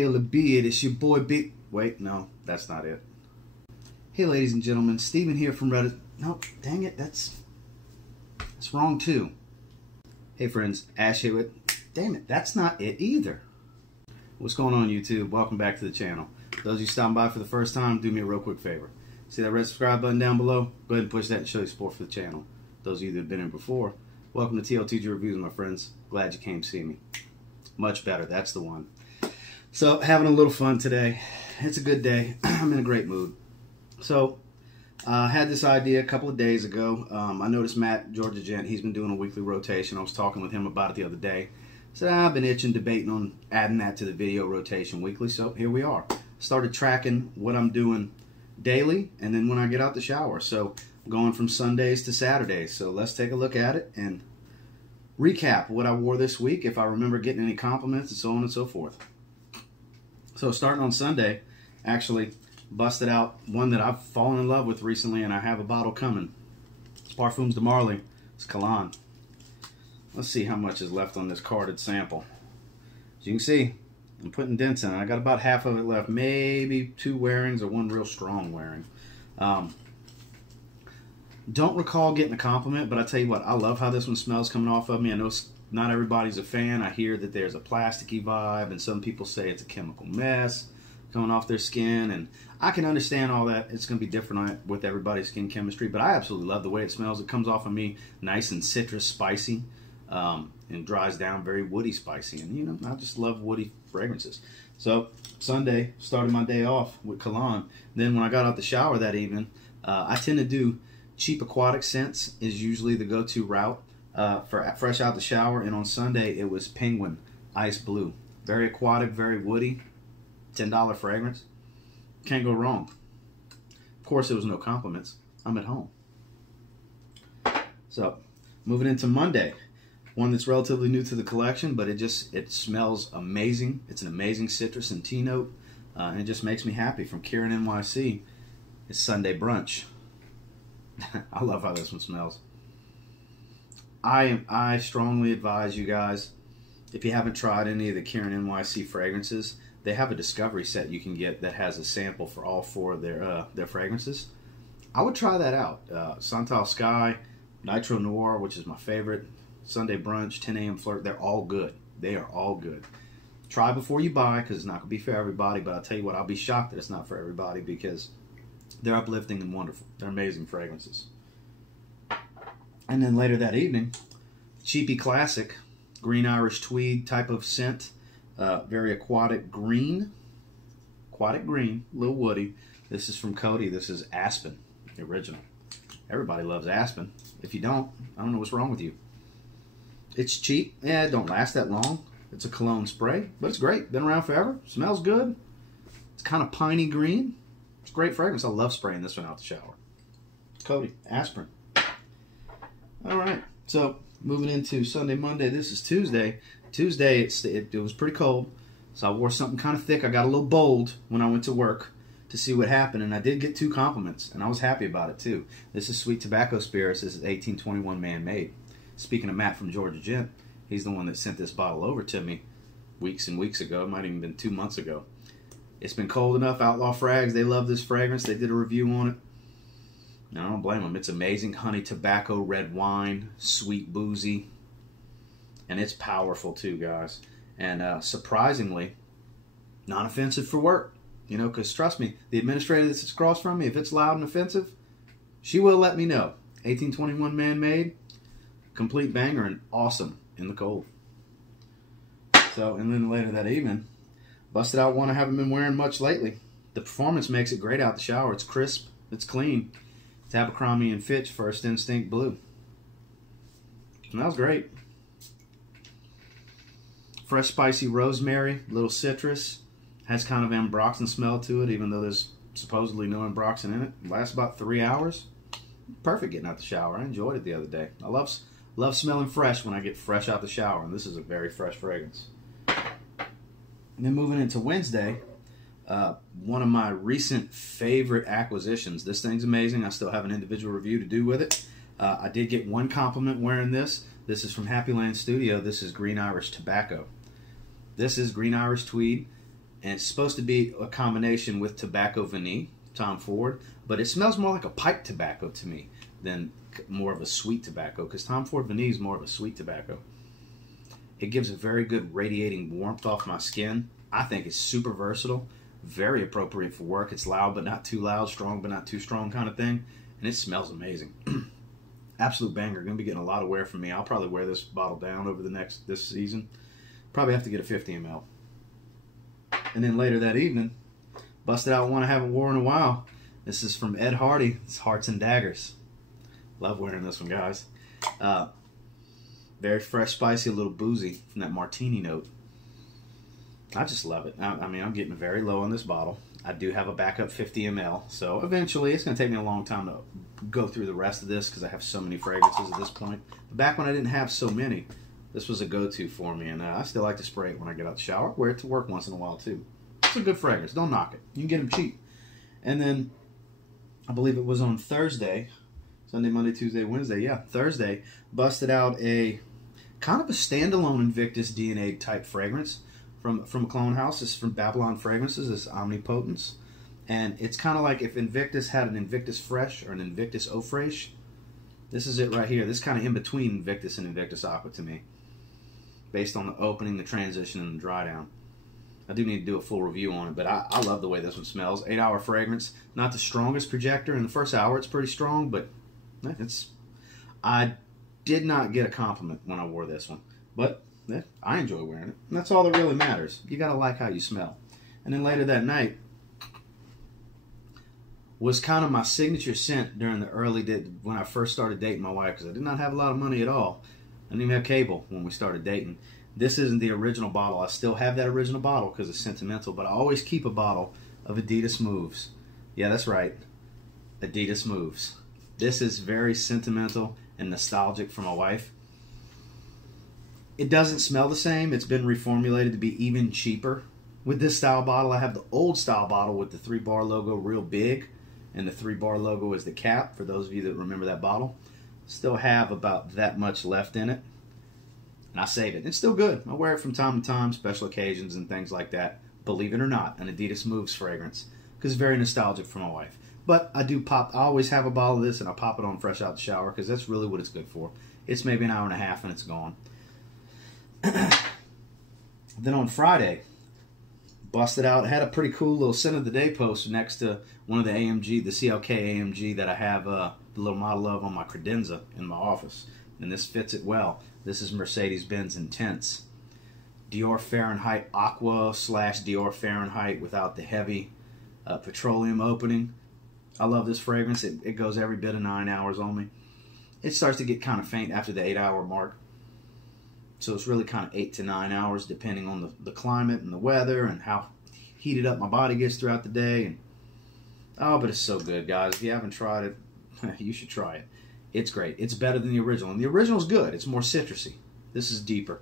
Taylor Beard. It's your boy Big... Wait, no, that's not it. Hey, ladies and gentlemen, Steven here from Reddit. Nope, dang it, that's wrong too. Hey friends, Ash here with... Damn it, that's not it either. What's going on, YouTube? Welcome back to the channel. Those of you stopping by for the first time, do me a real quick favor. See that red subscribe button down below? Go ahead and push that and show your support for the channel. Those of you that have been here before, welcome to TLTG Reviews, my friends. Glad you came to see me. Much better, that's the one. So, having a little fun today. It's a good day. I'm in a great mood. So, I had this idea a couple of days ago. I noticed Matt, Georgia Gent, he's been doing a weekly rotation. I was talking with him about it the other day. So I've been itching, debating on adding that to the video rotation weekly. So here we are. Started tracking what I'm doing daily and then when I get out the shower. So going from Sundays to Saturdays. So let's take a look at it and recap what I wore this week, if I remember getting any compliments and so on and so forth. So starting on Sunday, actually busted out one that I've fallen in love with recently, and I have a bottle coming. It's Perfume de Marly. It's Cologne. Let's see how much is left on this carded sample. As you can see, I'm putting dents in it. I got about half of it left, maybe 2 wearings or 1 real strong wearing. Don't recall getting a compliment, but I tell you what, I love how this one smells coming off of me. I know not everybody's a fan. I hear that there's a plasticky vibe, and some people say it's a chemical mess coming off their skin, and I can understand all that. It's going to be different with everybody's skin chemistry, but I absolutely love the way it smells. It comes off of me nice and citrus spicy, and dries down very woody spicy, and you know, I just love woody fragrances. So Sunday, started my day off with Cologne. Then when I got out the shower that evening, I tend to do cheap aquatic scents is usually the go-to route for fresh out the shower, and on Sunday it was Penguin Ice Blue. Very aquatic, very woody, $10 fragrance. Can't go wrong. Of course, there was no compliments. I'm at home. So, moving into Monday, one that's relatively new to the collection, but it smells amazing. It's an amazing citrus and tea note, and it just makes me happy. From Kieran NYC, it's Sunday Brunch. I love how this one smells. I strongly advise you guys, if you haven't tried any of the Kieran NYC fragrances, they have a discovery set you can get that has a sample for all 4 of their fragrances. I would try that out. Santal Sky, Nitro Noir, which is my favorite, Sunday Brunch, 10 a.m. Flirt, they're all good. They are all good. Try before you buy, because it's not going to be for everybody, but I'll tell you what, I'll be shocked that it's not for everybody, because they're uplifting and wonderful. They're amazing fragrances. And then later that evening, cheapy classic, green Irish tweed type of scent. Very aquatic green. Aquatic green, a little woody. This is from Cody. This is Aspen, the original. Everybody loves Aspen. If you don't, I don't know what's wrong with you. It's cheap. Yeah, it don't last that long. It's a cologne spray, but it's great. Been around forever. Smells good. It's kind of piney green. It's a great fragrance. I love spraying this one out the shower. Cody, Aspirin. All right. So, moving into Sunday, Monday. This is Tuesday. Tuesday, it was pretty cold, so I wore something kind of thick. I got a little bold when I went to work to see what happened, and I did get 2 compliments, and I was happy about it, too. This is Sweet Tobacco Spirits. This is 1821 man-made. Speaking of Matt from Georgia Gent, he's the one that sent this bottle over to me weeks and weeks ago. It might have even been 2 months ago. It's been cold enough. Outlaw Frags, they love this fragrance. They did a review on it. I don't blame them. It's amazing. Honey tobacco, red wine, sweet boozy. And it's powerful too, guys. And surprisingly, not offensive for work. You know, because trust me, the administrator that sits across from me, if it's loud and offensive, she will let me know. 1821 man-made, complete banger, and awesome in the cold. So, and then later that evening, busted out one I haven't been wearing much lately. The performance makes it great out the shower. It's crisp. It's clean. It's Abercrombie & Fitch First Instinct Blue. Smells great. Fresh spicy rosemary, little citrus. Has kind of ambroxan smell to it, even though there's supposedly no ambroxan in it. Lasts about 3 hours. Perfect getting out the shower. I enjoyed it the other day. I love smelling fresh when I get fresh out the shower, and this is a very fresh fragrance. And then moving into Wednesday, one of my recent favorite acquisitions. This thing's amazing. I still have an individual review to do with it. I did get 1 compliment wearing this. This is from Happy Land Studio. This is Green Irish Tobacco. This is Green Irish Tweed. And it's supposed to be a combination with tobacco vanille, Tom Ford, but it smells more like a pipe tobacco to me than more of a sweet tobacco, because Tom Ford vanille is more of a sweet tobacco. It gives a very good radiating warmth off my skin. I think it's super versatile, very appropriate for work. It's loud but not too loud, strong but not too strong kind of thing, and it smells amazing. Absolute banger. Going to be getting a lot of wear from me. I'll probably wear this bottle down over this season. Probably have to get a 50 ml. And then later that evening, busted out one I haven't worn in a while. This is from Ed Hardy. It's Hearts and Daggers. Love wearing this one, guys. Very fresh, spicy, a little boozy from that martini note. I just love it. I mean, I'm getting very low on this bottle. I do have a backup 50 ml, so eventually it's going to take me a long time to go through the rest of this because I have so many fragrances at this point. But back when I didn't have so many, this was a go-to for me, and I still like to spray it when I get out the shower. Wear it to work once in a while, too. It's a good fragrance. Don't knock it. You can get them cheap. And then, I believe it was on Thursday, Sunday, Monday, Tuesday, Wednesday, yeah, Thursday, busted out a kind of a standalone Invictus DNA type fragrance from a Cologne house. It's from Babylon Fragrances. It's Omnipotence. And it's kind of like if Invictus had an Invictus Fresh or an Invictus Eau Fraiche. This is it right here. This kind of in between Invictus and Invictus Aqua to me, based on the opening, the transition, and the dry down. I do need to do a full review on it, but I love the way this one smells. 8-hour fragrance. Not the strongest projector. In the first hour, it's pretty strong, but I did not get a compliment when I wore this one. But I enjoy wearing it. And that's all that really matters. You got to like how you smell. And then later that night was kind of my signature scent during the early day when I first started dating my wife, because I did not have a lot of money at all. I didn't even have cable when we started dating. This isn't the original bottle. I still have that original bottle because it's sentimental, but I always keep a bottle of Adidas Moves. Yeah, that's right. Adidas Moves. This is very sentimental and nostalgic for my wife. It doesn't smell the same. It's been reformulated to be even cheaper. With this style bottle, I have the old style bottle with the 3-bar logo real big, and the 3-bar logo is the cap, for those of you that remember that bottle. Still have about that much left in it, and I save it. It's still good. I wear it from time to time, special occasions and things like that. Believe it or not, an Adidas Moves fragrance, because it's very nostalgic for my wife. But I always have a bottle of this, and I pop it on fresh out the shower, because that's really what it's good for. It's maybe an hour and a half, and it's gone. Then on Friday, busted out, had a pretty cool little scent of the day post next to one of the AMG, the CLK AMG that I have the little model of on my credenza in my office. And this fits it well. This is Mercedes-Benz Intense. Dior Fahrenheit Aqua / Dior Fahrenheit without the heavy petroleum opening. I love this fragrance. It goes every bit of 9 hours on me. It starts to get kind of faint after the 8-hour mark. So it's really kind of 8 to 9 hours depending on the climate and the weather and how heated up my body gets throughout the day. And but it's so good, guys. If you haven't tried it, you should try it. It's great. It's better than the original. And the original's good. It's more citrusy. This is deeper.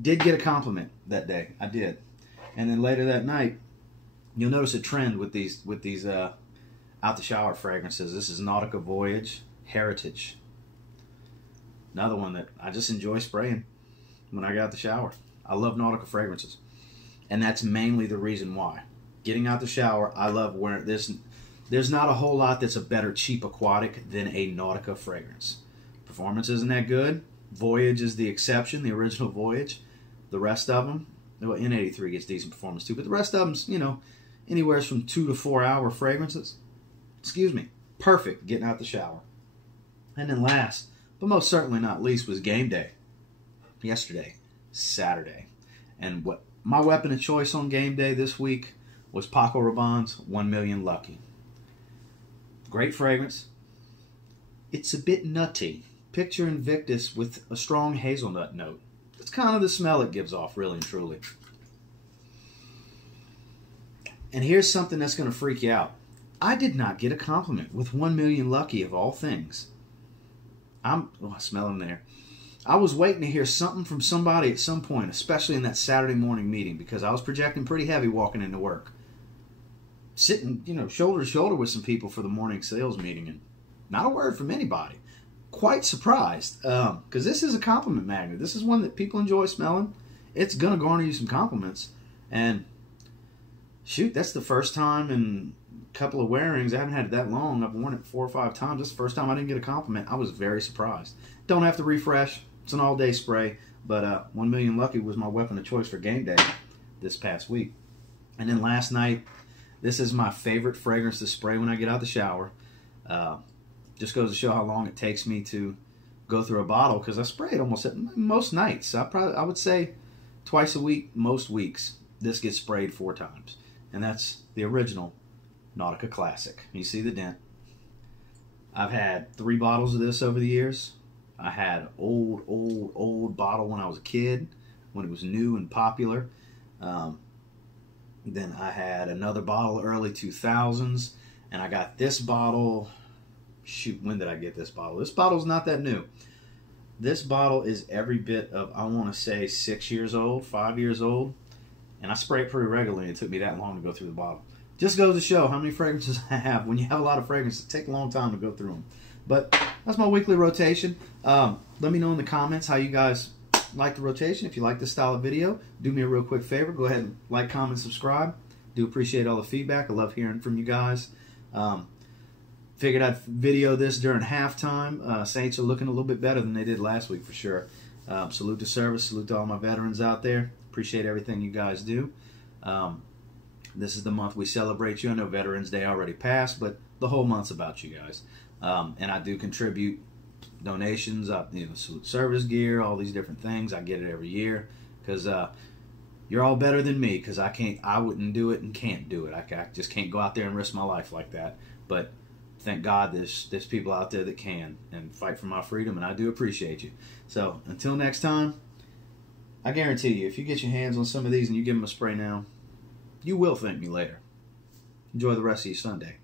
Did get a compliment that day. I did. And then later that night, you'll notice a trend with these out the shower fragrances. This is Nautica Voyage Heritage. Another one that I just enjoy spraying when I get out the shower. I love Nautica fragrances. And that's mainly the reason why. Getting out the shower, I love wearing this. There's not a whole lot that's a better cheap aquatic than a Nautica fragrance. Performance isn't that good. Voyage is the exception, the original Voyage. The rest of them, well, N83 gets decent performance too, but the rest of them's, anywhere from 2 to 4 hour fragrances. Excuse me. Perfect getting out the shower. And then last, but most certainly not least, was game day. Yesterday, Saturday. And what my weapon of choice on game day this week was Paco Rabanne's 1 Million Lucky. Great fragrance. It's a bit nutty. Picture Invictus with a strong hazelnut note. It's kind of the smell it gives off, really and truly. And here's something that's going to freak you out. I did not get a compliment with 1 Million Lucky of all things. I smell him there. I was waiting to hear something from somebody at some point, especially in that Saturday morning meeting, because I was projecting pretty heavy walking into work. Sitting, shoulder to shoulder with some people for the morning sales meeting, and not a word from anybody. Quite surprised, because this is a compliment magnet. This is one that people enjoy smelling. It's going to garner you some compliments. And shoot, that's the first time in a couple of wearings. I haven't had it that long. I've worn it 4 or 5 times. This is the first time I didn't get a compliment. I was very surprised. Don't have to refresh. It's an all-day spray. But 1 Million Lucky was my weapon of choice for game day this past week. And then last night, this is my favorite fragrance to spray when I get out the shower. Just goes to show how long it takes me to go through a bottle, because I spray it almost at most nights. I would say twice a week, most weeks, this gets sprayed 4 times. And that's the original Nautica Classic. You see the dent. I've had 3 bottles of this over the years. I had an old bottle when I was a kid, when it was new and popular. Then I had another bottle early 2000s, and I got this bottle. Shoot, when did I get this bottle? This bottle's not that new. This bottle is every bit of, I want to say, 6 years old, 5 years old. And I spray it pretty regularly. It took me that long to go through the bottle. Just goes to show how many fragrances I have. When you have a lot of fragrances, it takes a long time to go through them. But that's my weekly rotation. Let me know in the comments how you guys like the rotation. If you like this style of video, do me a real quick favor. Go ahead and like, comment, subscribe. Do appreciate all the feedback. I love hearing from you guys. Figured I'd video this during halftime. Saints are looking a little bit better than they did last week for sure. Salute to service. Salute to all my veterans out there. Appreciate everything you guys do. This is the month we celebrate you. I know Veterans Day already passed, but the whole month's about you guys. And I do contribute donations, salute service gear, all these different things. I get it every year because you're all better than me, because I wouldn't do it and can't do it. I just can't go out there and risk my life like that. But thank God there's people out there that can and fight for my freedom, and I do appreciate you. So until next time, I guarantee you, if you get your hands on some of these and you give them a spray now, you will thank me later. Enjoy the rest of your Sunday.